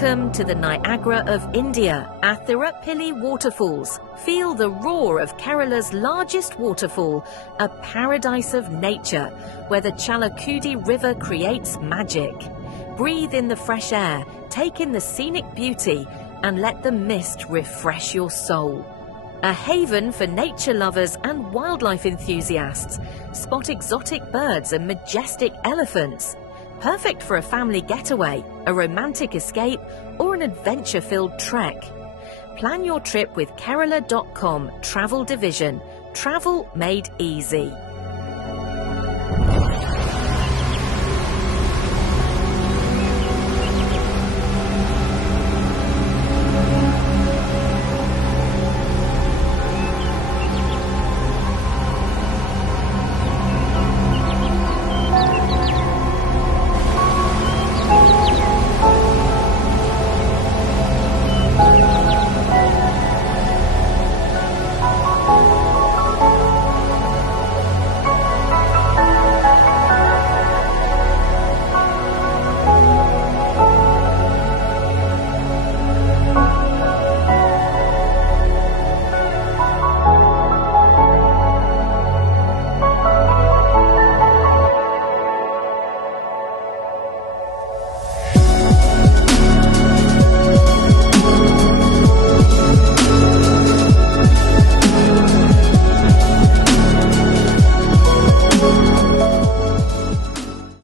Welcome to the Niagara of India, Athirapally Waterfalls. Feel the roar of Kerala's largest waterfall, a paradise of nature where the Chalakudi River creates magic. Breathe in the fresh air, take in the scenic beauty, and let the mist refresh your soul. A haven for nature lovers and wildlife enthusiasts. Spot exotic birds and majestic elephants. Perfect for a family getaway, a romantic escape, or an adventure-filled trek. Plan your trip with Kerala.com Travel Division. Travel made easy.